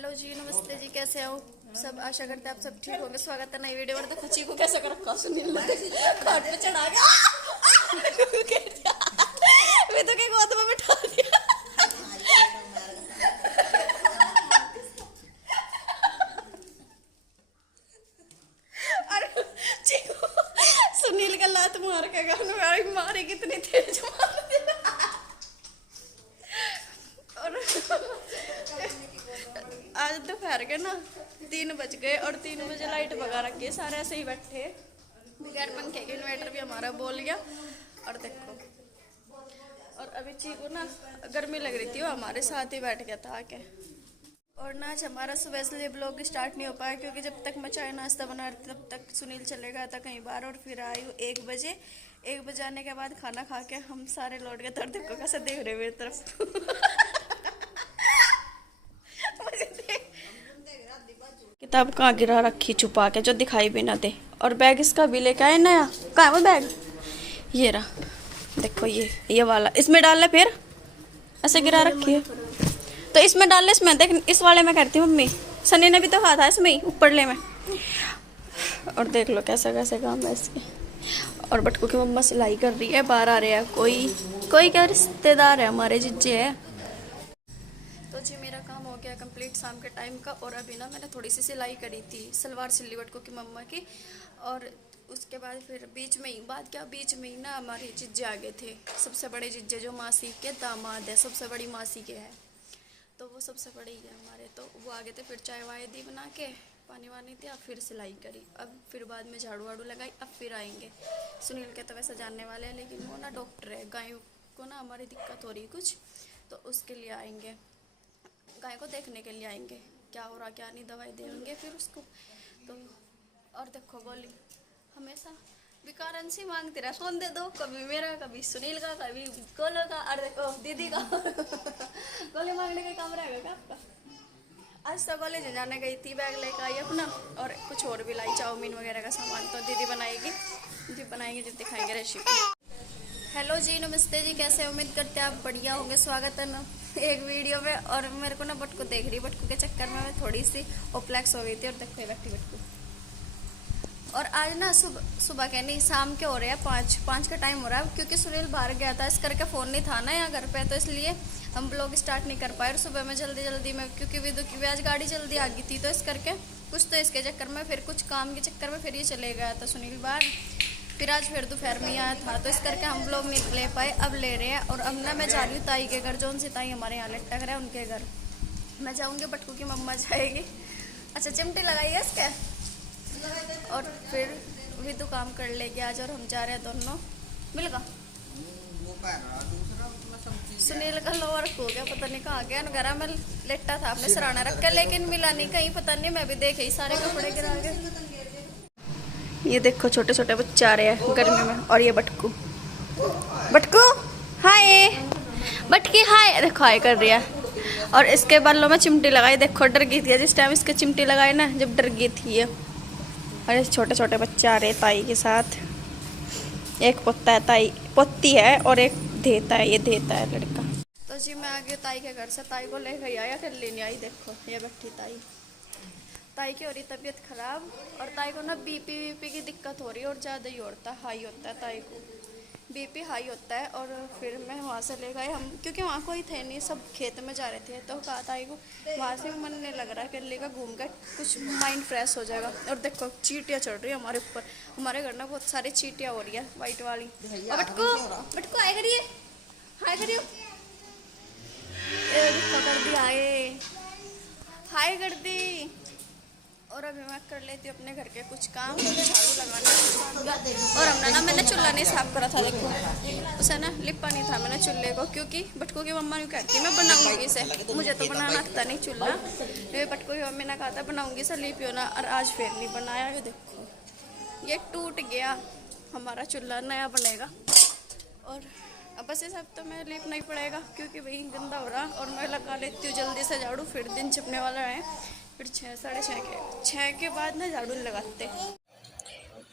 Hello जी, नमस्ते जी, कैसे हो सब। आशा करते हैं आप सब ठीक होंगे। स्वागत है नई वीडियो में। देखो चीकू कैसे कर रखा, सुनील खाट पे चढ़ा गया। मैं तो क्या गोद में बिठा दिया। और चीकू सुनील का लात मार के गाना मारे कितनी तेज मार दिया। और आज दोपहर के ना 3 बज गए और 3 बजे लाइट भगा रखी है। सारे ऐसे ही बैठे बगैर पंखे के। इन्वर्टर भी हमारा बोल गया। और देखो, और अभी चीकू ना गर्मी लग रही थी, वो हमारे साथ ही बैठ गया था आके। और ना आज हमारा सुबह से ब्लॉग स्टार्ट नहीं हो पाया क्योंकि जब तक मैं चाय नाश्ता बना रही थी तब तक सुनील चले गया था कहीं बार। और फिर आई 1 बजे। 1 बजे आने के बाद खाना खा के हम सारे लौट गए। तो देखो कैसे देख रहे मेरी तरफ। किताब कहाँ गिरा रखी छुपा के जो दिखाई भी ना दे। और बैग इसका भी लेके आए नया। कहाँ है वो बैग? ये रहा, देखो ये वाला। इसमें डाल ले, फिर ऐसे गिरा रखी है तो इसमें डाल ले। इसमें देख, इस वाले में करती हूँ मम्मी। सनी ने भी तो कहा था इसमें ही ऊपर ले में। और देख लो कैसे कैसे काम है इसके। और बटकू की मम्मा सिलाई कर रही है। बाहर आ रहे हैं कोई क्या रिश्तेदार है हमारे, जिज्जे है। तो जी मेरा काम हो गया कंप्लीट शाम के टाइम का। और अभी ना मैंने थोड़ी सी सिलाई करी थी, सलवार सिली बटकू की मम्मा की। और उसके बाद फिर बीच में ही ना हमारे जिज्जे आ गए थे। सबसे बड़े जिज्जे जो मासी के दामाद है, सबसे बड़ी मासी के है, तो वो सबसे बड़े ही है हमारे। तो वो आ गए थे, फिर चाय वाय दी बना के, पानी वानी दिया, फिर सिलाई करी। अब फिर बाद में झाड़ू वाड़ू लगाई। अब फिर आएंगे सुनील के, तो वैसे जानने वाले हैं लेकिन वो ना डॉक्टर है। गायों को ना हमारी दिक्कत हो रही कुछ, तो उसके लिए आएंगे। गाय को देखने के लिए आएंगे, क्या हो रहा क्या नहीं, दवाई देंगे फिर उसको। तो और देखो गोली हमेशा करेंसी मांगती रहा, फोन दे दो, कभी मेरा, कभी सुनील का, कभी गोलो का, और देखो दीदी का। गोली मांगने का काम रहेगा क्या आपका? आज तो कॉलेज जाने गई थी, बैग लेकर आई अपना। और कुछ और भी लाई, चाउमीन वगैरह का सामान तो दीदी बनाएगी। जब दिखाएंगे रेसिपी। हेलो जी, नमस्ते जी, कैसे उम्मीद करते हैं आप बढ़िया होंगे। स्वागत है ना एक वीडियो में। और मेरे को ना बटकू देख रही, बटकू के चक्कर में मैं थोड़ी सी ओप्लेक्स हो गई थी। और देखो ये बैठी बटकू। और आज ना सुबह के नहीं, शाम के हो रहे हैं 5 का टाइम हो रहा है क्योंकि सुनील बाहर गया था। इस करके फ़ोन नहीं था ना यहाँ घर पे, तो इसलिए हम ब्लॉग स्टार्ट नहीं कर पाए। और सुबह में जल्दी में क्योंकि विदु की भी आज गाड़ी जल्दी आ गई थी, तो इस करके कुछ तो इसके चक्कर में, फिर कुछ काम के चक्कर में फिर ये चले गया था सुनील बाहर। फिर आज फिर दोपहर में आया था, तो इस करके हम लोग नहीं ले पाए। अब ले रहे हैं। और अब ना मैं जा रही हूँ ताई के घर, जौन सी ताई हमारे यहाँ लटक रहा है उनके घर मैं जाऊँगी। बटकू की मम्मा जाएगी। अच्छा, चिमटी लगाई है इसके। और फिर भी तो काम कर लेगी आज। और हम जा रहे हैं दोनों मिलगा। सुनील का लोअर खो गया, पता नहीं कहाँ गया। घर में लेटा था अपने सराहना रख के, लेकिन मिला नहीं कहीं, पता नहीं। मैं भी देखे ही सारे कपड़े गिरा गए। ये देखो छोटे छोटे बच्चे आ रहे हैं गर्मी में। और ये बटकू हाय, बटकी हाय, देखो हाय कर रही है। और इसके बालों में चिमटी लगाई, देखो डर गई थी जिस टाइम इसके चिमटी लगाई ना, जब डर गई थी ये। और ये छोटे छोटे बच्चे आ रहे हैं ताई के साथ। एक पोता है, ताई पोती है, और एक देता है, ये देता है लड़का। तो जी मैं आ गई ताई के घर से। ताई को लेकर आया, फिर लेने आई। देखो ये बैठी ताई की हो रही तबीयत खराब। और ताई को ना बीपी की दिक्कत हो रही है, और ज़्यादा ही होता है, हाई होता है ताई को, बीपी हाई होता है। और फिर मैं वहाँ से ले गए हम, क्योंकि वहाँ कोई थे नहीं, सब खेत में जा रहे थे। तो कहा ताई को वहाँ से मन नहीं लग रहा, कर लेगा घूम कर, कुछ माइंड फ्रेश हो जाएगा। और देखो चींटियाँ चढ़ रही है हमारे ऊपर। हमारे घर में बहुत सारी चींटियाँ हो रही है, वाइट वाली। बटको आए करिए, हाय करियो, कर दी हाय कर दी। और अभी मैं कर लेती हूँ अपने घर के कुछ काम, झाड़ू लगाना। और मैंने चूल्हा नहीं साफ करा था, देखो उसे ना लिपा नहीं था मैंने चूल्हे को, क्योंकि बटकू की मम्मा ने कहती मैं बनाऊंगी इसे, मुझे तो बनाना आता नहीं चूल्हा। ये बटकू की मम्मी ने कहा था बनाऊंगी इसे, लिपियो ना। और आज फिर नहीं बनाया। ये देखो ये टूट गया हमारा चूल्हा, नया बनेगा। और अब बस ये सब तो मैं लिपना ही पड़ेगा क्योंकि वही गंदा हो रहा। और मैं लगा लेती हूँ जल्दी से झाड़ू, फिर दिन छिपने वाला है। फिर 6 साढ़े 6 के बाद ना झाड़ू लगाते।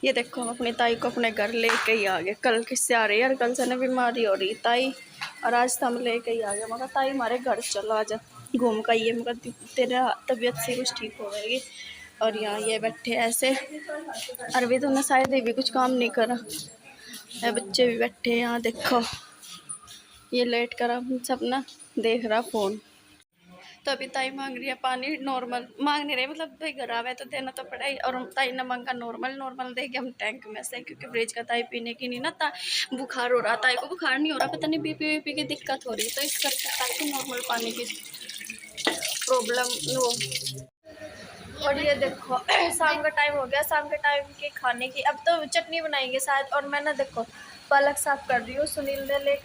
ये देखो हम अपनी ताई को अपने घर लेके ही आ गए। कल किससे आ रही है यार, कल से ना बीमारी हो रही ताई, और आज तो हम लेके ही आ गए। मगर ताई हमारे घर चलो आ जा, घूम का ये मैं कहती हूँ तेरा तबीयत से कुछ ठीक हो जाएगी। और यहाँ ये बैठे ऐसे, अरविंद ने शायद ये भी कुछ काम नहीं करा, ये बच्चे भी बैठे हैं यहाँ देखो, ये लेट कर सब ना देख रहा फ़ोन। तो अभी ताई मांग रही है पानी, नॉर्मल मांग नहीं रही, मतलब भाई घर आवे तो देना तो पड़ा ही। और ताई ने मांगा नॉर्मल देंगे हम टैंक में से, क्योंकि फ्रिज का ताई पीने की नहीं ना, बुखार हो रहा, ताई को बुखार नहीं हो रहा, पता नहीं बीपी वीपी की दिक्कत हो रही है, तो इस करके ताई को नॉर्मल पानी की प्रॉब्लम हो। और ये देखो शाम का टाइम हो गया, शाम के टाइम के खाने की अब तो चटनी बनाएंगे शायद। और मैं ना देखो पालक साफ कर रही हूँ, सुनील ने लेके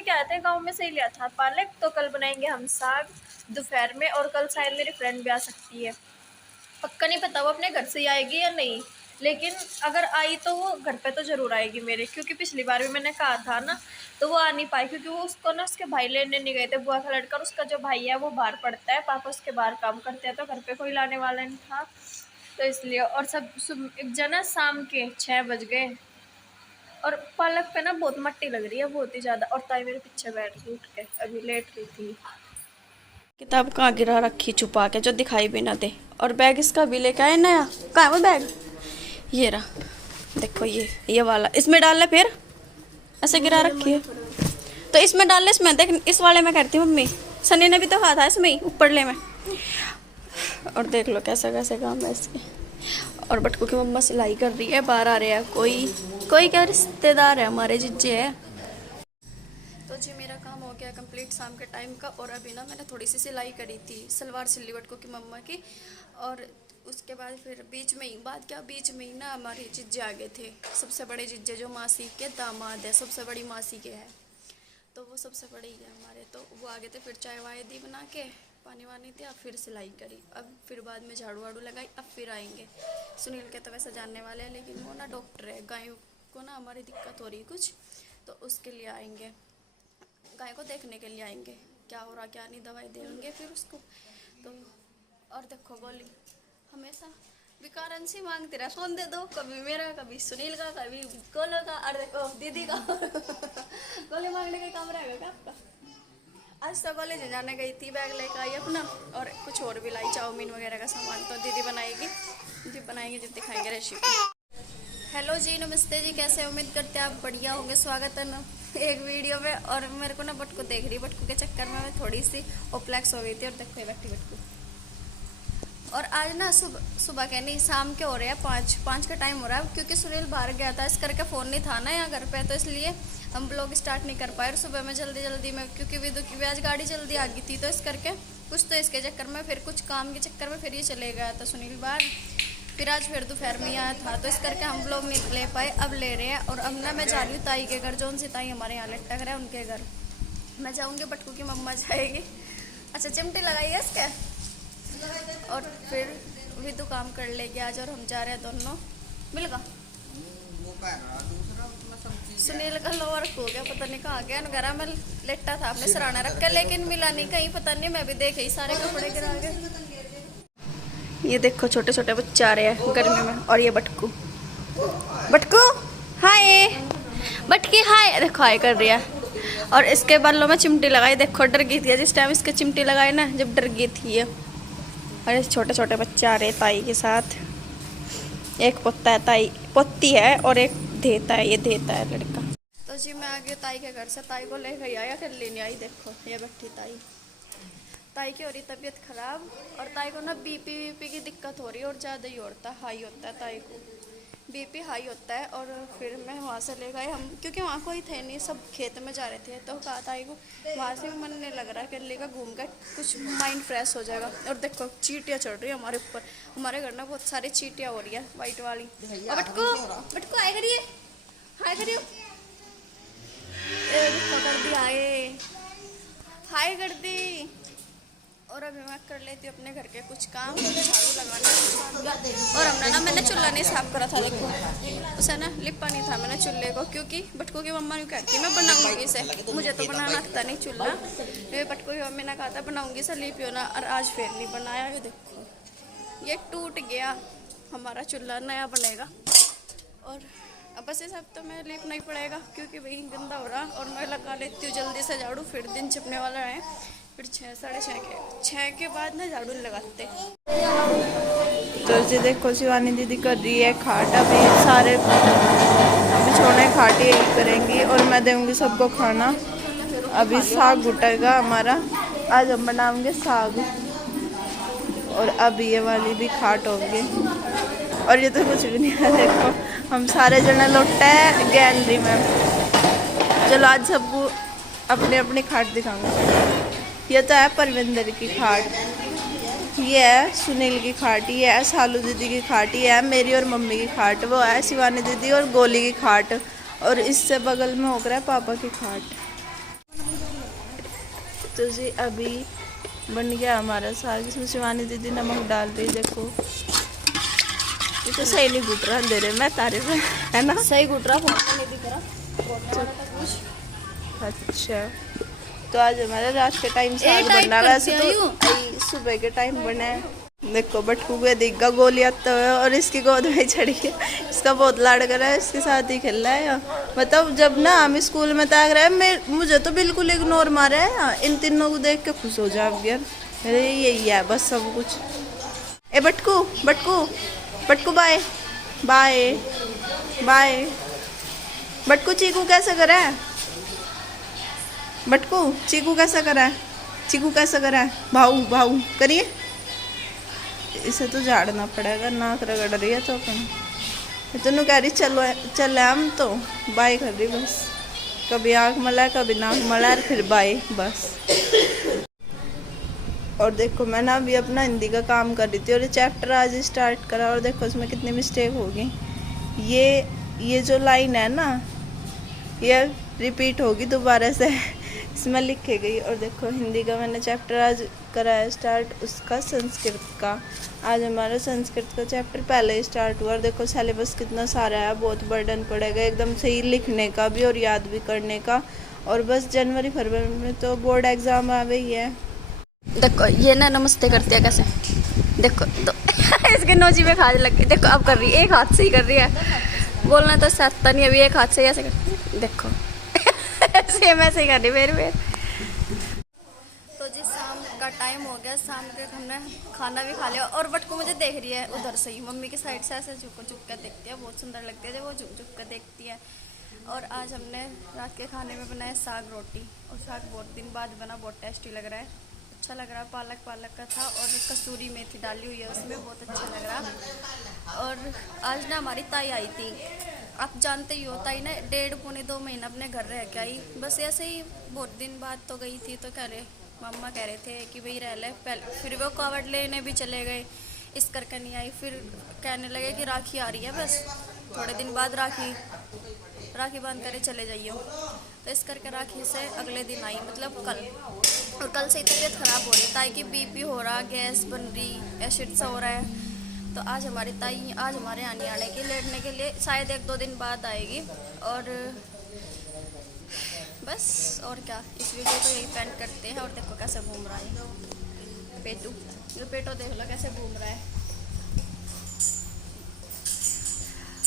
क्या आया था, गाँव में से ही लिया था पालक। तो कल बनाएंगे हम साग दोपहर में, और कल शायद मेरी फ्रेंड भी आ सकती है, पक्का नहीं पता वो अपने घर से ही आएगी या नहीं, लेकिन अगर आई तो वो घर पे तो ज़रूर आएगी मेरे, क्योंकि पिछली बार भी मैंने कहा था ना, तो वो आ नहीं पाई, क्योंकि वो उसको ना उसके भाई लेने नहीं गए थे, बुआ का लड़का, उसका जो भाई है वो बाहर पढ़ता है, पापा उसके बाहर काम करते हैं, तो घर पे कोई लाने वाला नहीं था, तो इसलिए। और सब एक जना शाम के 6 बज गए, और पालक पे ना बहुत मट्टी लग रही है, बहुत ही ज़्यादा। और ताई मेरे पीछे बैठ गई उठ के, अभी लेट रही थी। किताब कहाँ गिरा रखी छुपा के, जो दिखाई भी ना दे। और बैग इसका भी लेके आए नया, कहाँ है वो बैग, ये रहा देखो, ये वाला, इसमें डाल ले, फिर ऐसे गिरा रखी है तो इसमें डाल ले, इसमें देख, इस वाले में करती हूँ मम्मी, सनी ने भी तो कहा था इसमें ही ऊपर ले में। और देख लो कैसे कैसे काम है इसके। और बटकू की मम्मा सिलाई कर रही है, बाहर आ रहे हैं कोई क्या रिश्तेदार है हमारे, जिज्जे है। तो जी मेरा काम हो गया कंप्लीट शाम के टाइम का। और अभी ना मैंने थोड़ी सी सिलाई करी थी, सलवार सिली बटकू की मम्मा की। और उसके बाद फिर बीच में ही ना हमारे जिज्जे आ गए थे, सबसे बड़े जिज्जे जो मासी के दामाद है, सबसे बड़ी मासी के है, तो वो सबसे बड़े ही है हमारे, तो वो आ गए थे। फिर चाय वाय दी बना के, पानी वानी दिया, फिर सिलाई करी, अब फिर बाद में झाड़ू वाड़ू लगाई, अब फिर आएंगे। सुनील के तो वैसे जानने वाले हैं, लेकिन वो ना डॉक्टर है, गाय को ना हमारी दिक्कत हो रही कुछ, तो उसके लिए आएंगे, गाय को देखने के लिए आएंगे, क्या हो रहा क्या नहीं, दवाई देंगे फिर उसको। तो और देखो गोली हमेशा विकारण से मांगते रहा, फोन दे दो, कभी मेरा, कभी सुनील का, कभी गोलो का, और देखो दीदी का गोली मांगने का काम रहेगा क्या आपका। आज तो कॉलेज जाने गई थी, बैग लेकर आई अपना, और कुछ और भी लाई, चाउमीन वगैरह का सामान, तो दीदी बनाएगी, जब दिखाएंगे रेसिपी। हेलो जी, नमस्ते जी, कैसे उम्मीद करते हैं आप बढ़िया होंगे। स्वागत है ना एक वीडियो में। और मेरे को ना बटकू देख रही, बटकू के चक्कर में मैं थोड़ी सी ओप्लेक्स हो गई थी। और देखो बैठी बटकू। और आज ना सुबह के नहीं, शाम के हो रहे हैं, 5 का टाइम हो रहा है, क्योंकि सुनील बाहर गया था, इस करके फ़ोन नहीं था ना यहाँ घर पे, तो इसलिए हम ब्लॉग स्टार्ट नहीं कर पाए। और सुबह में जल्दी में, क्योंकि विदु की भी आज गाड़ी जल्दी आ गई थी, तो इस करके कुछ तो इसके चक्कर में, फिर कुछ काम के चक्कर में फिर ये चले गया था सुनील बाहर। फिर आज फिर दोपहर में आया था, तो इस करके हम लोग नहीं ले पाए, अब ले रहे हैं। और अब ना मैं जा रही हूँ ताई के घर, जौन सी ताई हमारे यहाँ लटक रहा है उनके घर मैं जाऊँगी, बटकू की मम्मा जाएगी। अच्छा चिमटी लगाइए इसके, और फिर भी तो काम कर लेगी आज, और हम जा रहे हैं दोनों मिलगा। सुनील का लोअर हो गया, पता नहीं कहाँ गया, घर में लेटा था अपने सराहना रख के, लेकिन मिला नहीं कहीं, पता नहीं, मैं भी देखे ही सारे कपड़े गिरा गए। ये देखो छोटे छोटे बच्चे आ रहे हैं गर्मी में। और ये बटकू हाय, बटकी हाय, देखो हाय कर रही है। और इसके बालों में चिमटी लगाई, देखो डर गई थी जिस टाइम इसके चिमटी लगाई ना, जब डर गई थी ये। और ये छोटे छोटे बच्चे आ रहे हैं ताई के साथ, एक पोता है, ताई पोती है, और एक देता है, ये देता है लड़का। तो जी मैं आ गई ताई के घर से, ताई को लेकर आया, फिर लेने आई। देखो ये बैठी ताई की हो रही तबीयत खराब, और ताई को ना बीपी की दिक्कत हो रही है, और ज़्यादा ही होता है, हाई होता है ताई को, बीपी हाई होता है। और फिर मैं वहाँ से ले गए हम, क्योंकि वहाँ कोई थे नहीं, सब खेत में जा रहे थे, तो कहा ताई को वहाँ से मन नहीं लग रहा, कर लेगा घूम कर, कुछ माइंड फ्रेश हो जाएगा। और देखो चींटियाँ चढ़ रही है हमारे ऊपर, हमारे घर में बहुत सारी चींटियाँ हो रही है वाइट वाली। बटको आए करिए, हाय करिए, कर दी हाय कर दी। और अभी मैं कर लेती हूँ अपने घर के कुछ काम, झाड़ू लगाना। और हमने ना, मैंने चूल्हा नहीं साफ करा था, देखो उसे ना लिपा नहीं था मैंने चूल्हे को, क्योंकि बटकू की मम्मा ने कहती मैं बनाऊंगी इसे, मुझे तो बनाना आता नहीं चूल्हा। बटकू की मम्मी ने कहा था बनाऊंगी इसे, लिपियो ना, और आज फिर नहीं बनाया। ये देखो ये टूट गया हमारा चूल्हा, नया बनेगा। और अब बस ये सब तो मैं लिपना ही पड़ेगा, क्योंकि वही गंदा हो रहा। और मैं लगा लेती हूँ जल्दी से झाड़ू, फिर दिन छिपने वाला है, फिर 6 साढ़े 6 के 6 के बाद ना झाड़ू नहीं लगाते। तो जी देखो शिवानी दीदी कर रही है खाट। अभी सारे अभी छोड़ने खाट यही करेंगी और मैं दूंगी सबको खाना। अभी साग उठेगा हमारा, आज हम बनाएंगे साग। और अब ये वाली भी खाट होगी। और ये तो कुछ भी नहीं है, देखो हम सारे जने लौटे हैं गैलरी में। चलो आज सबको अपने अपनी खाट दिखाऊंगा। ये तो है परविंदर की खाट, ये है सुनील की खाट, ये है सालू दीदी की खाट, ये है मेरी और मम्मी की खाट, वो है शिवानी दीदी और गोली की खाट, और इससे बगल में होकर है पापा की खाट। तो जी अभी बन गया हमारा साग। इसमें शिवानी दीदी नमक डाल रही, देखो ये तो सही नहीं घुट रहा दे रहे मैं तारे पे, है ना सही घुट रहा, फोन नहीं दिख रहा। अच्छा तो आज हमारे रात के टाइम साग बनना, वैसे तो सुबह के टाइम बना है। देखो बटकू को दिखा गोली आता है और इसकी गोद में चढ़ी है, इसका बहुत लाड़ कर रहा है, इसके साथ ही खेल रहा है। मतलब जब ना हम स्कूल में ताक रहे हैं, मुझे तो बिल्कुल इग्नोर मारा है, इन तीनों को देख के खुश हो जाओ यार, अरे यही है बस सब कुछ। ए बटकू बटकू बटकू बाय बाय बाय। बटकू चीकू कैसे करा है, बटकू चीकू कैसा करा है, चीकू कैसा करा है, भाऊ भाऊ करिए। इसे तो झाड़ना पड़ेगा, नाक रगड़ रही है तो अपन तो कह रही चलो चले हम तो बाय कर रही बस, कभी आँख मला कभी नाक मला फिर बाय बस। और देखो मैं ना अभी अपना हिंदी का काम कर रही थी और ये चैप्टर आज स्टार्ट करा और देखो इसमें कितनी मिस्टेक होगी। ये जो लाइन है ना ये रिपीट होगी दोबारा से इसमें लिखे गई। और देखो हिंदी का मैंने चैप्टर आज करा है स्टार्ट, उसका संस्कृत का। आज हमारा संस्कृत का चैप्टर पहले ही स्टार्ट हुआ और देखो सिलेबस कितना सारा है, बहुत बर्डन पड़ेगा एकदम सही लिखने का भी और याद भी करने का। और बस जनवरी फरवरी में तो बोर्ड एग्ज़ाम आ गई है। देखो ये ना नमस्ते करती है कैसे, देखो तो इसके नोजी में खाज लग गई, देखो अब कर रही है, एक हाथ से ही कर रही है, बोलना तो सहता नहीं, अभी एक हाथ से ऐसे कर, देखो सेम ऐसे ही कर रही मेरे। तो जी शाम का टाइम हो गया, शाम के हमने खाना भी खा लिया और बटकू मुझे देख रही है उधर से ही, मम्मी की साइड से ऐसे झुक झुक कर देखती है, बहुत सुंदर लगती है जब वो झुक झुक कर देखती है। और आज हमने रात के खाने में बनाया साग रोटी, और साग बहुत दिन बाद बना, बहुत टेस्टी लग रहा है, अच्छा लग रहा है। पालक का था और कसूरी मेथी डाली हुई है उसमें, बहुत अच्छा लग रहा। और आज ना हमारी ताई आई थी, आप जानते ही हो ताई ना 1.5 पौने 2 महीना अपने घर रह के आई, बस ऐसे ही बहुत दिन बाद तो गई थी। तो मम्मा कह रहे थे कि भाई रह ले, पहले फिर वो कावड़ लेने भी चले गए, इस करके नहीं आई। फिर कहने लगे कि राखी आ रही है, बस थोड़े दिन बाद राखी बांध करे चले जाइयो। तो इस करके राखी से अगले दिन आई, मतलब कल। और कल से तबीयत ख़राब हो रही, ताई की बीपी हो रहा, गैस बन रही, एसिड सा हो रहा है। तो आज हमारी ताई आज हमारे आने की लेटने के लिए शायद 1-2 दिन बाद आएगी। और बस और क्या, इस वीडियो को यही पेंड करते हैं। और देखो कैसे घूम रहा है पेटू, जो पेटो देख लो कैसे घूम रहा है।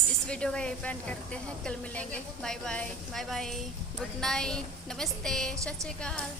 इस वीडियो का यही पेंड करते हैं, कल मिलेंगे, bye bye bye bye, good night, नमस्ते, सत श्री अकाल।